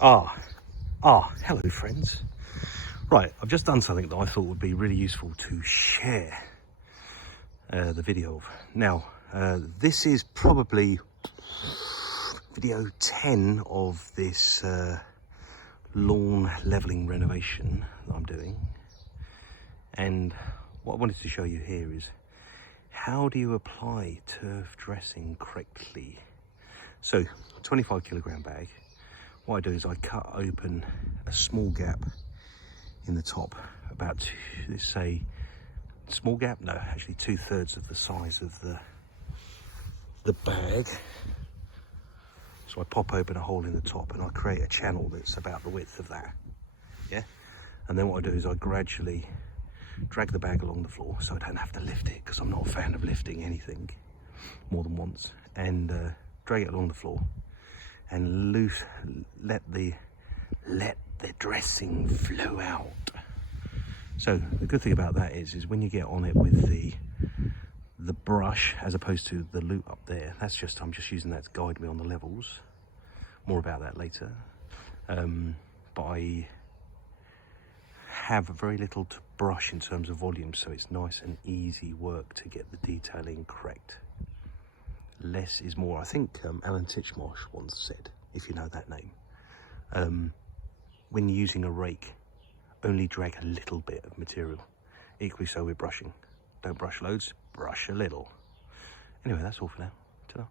Hello friends. Right, I've just done something that I thought would be really useful to share the video of. Now, this is probably video 10 of this lawn levelling renovation that I'm doing. And what I wanted to show you here is how do you apply turf dressing correctly? So, 25 kilogram bag. What I do is I cut open a small gap in the top, about, let's say, small gap? No, actually 2/3 of the size of the bag. So I pop open a hole in the top and I create a channel that's about the width of that, yeah? And then what I do is I gradually drag the bag along the floor so I don't have to lift it, because I'm not a fan of lifting anything more than once, and drag it along the floor and let the dressing flow out. So the good thing about that is when you get on it with the brush as opposed to the loop up there, I'm just using that to guide me on the levels. More about that later. But I have very little to brush in terms of volume, so it's nice and easy work to get the detailing correct. Less is more. I think Alan Titchmarsh once said, if you know that name, when you're using a rake, only drag a little bit of material. Equally so with brushing. Don't brush loads, brush a little. Anyway, that's all for now. Ta-da.